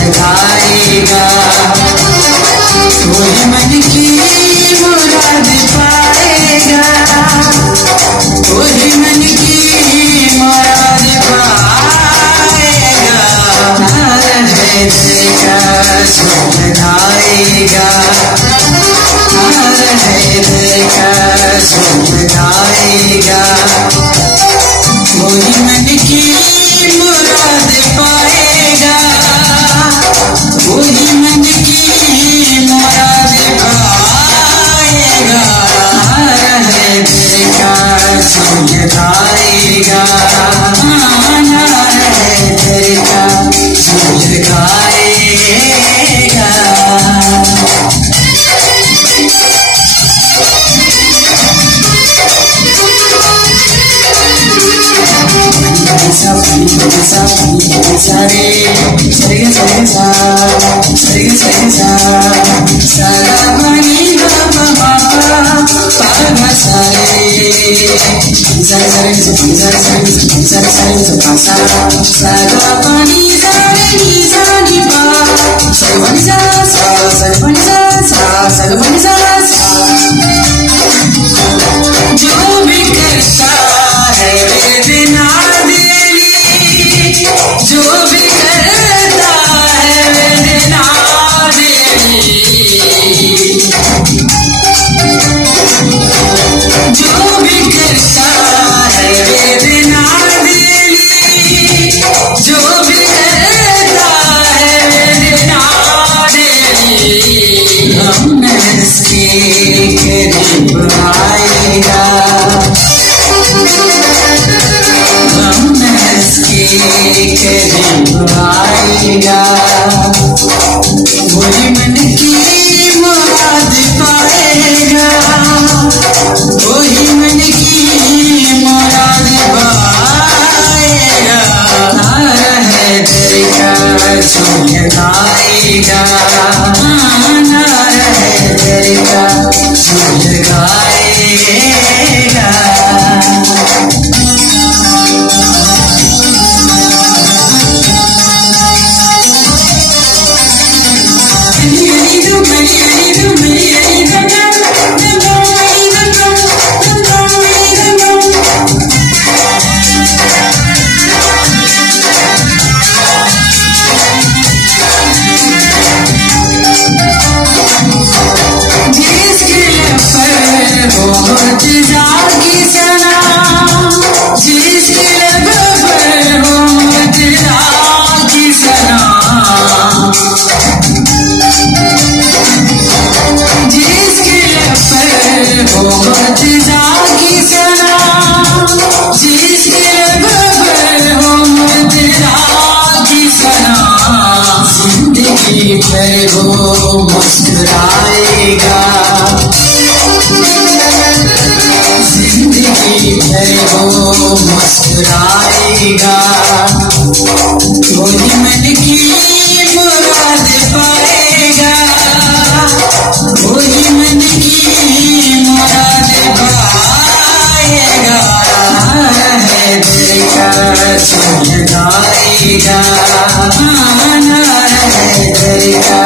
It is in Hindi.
लगाएगा कोई मन की मुराद पाएगा, कोई मन की मुराद पाएगा। नार है देखा सो लगाएगा, नार है देखा सो लगाएगा कोई मन की मुराद पाएगा, कोई मन की मुराद पाएगा। नार देखा सो लगाएगा, नार देखा सो लगाएगा। जो भी करता है वेदना देनी, जो भी करता है वेदना देनी, जो भी करता है वेदना देनी, जो भी करता है वेदना देनी। हम इसके करीब आएगा, हम इसके करीब आएगा वही मन की मुराद पाएगा, वही मन की मुराद पाएगा। नार है देखा सो लगाएगा, नार है देखा सो लगाएगा। जिंदगी पर वो मुस्कुराएगा, जिंदगी भर वो मुस्कुराएगा वही मन की मुराद पाएगा, वही मन की मुराद पाएगा। नार है देखा सो लगाएगा, जाएगा, आना रह जाएगा,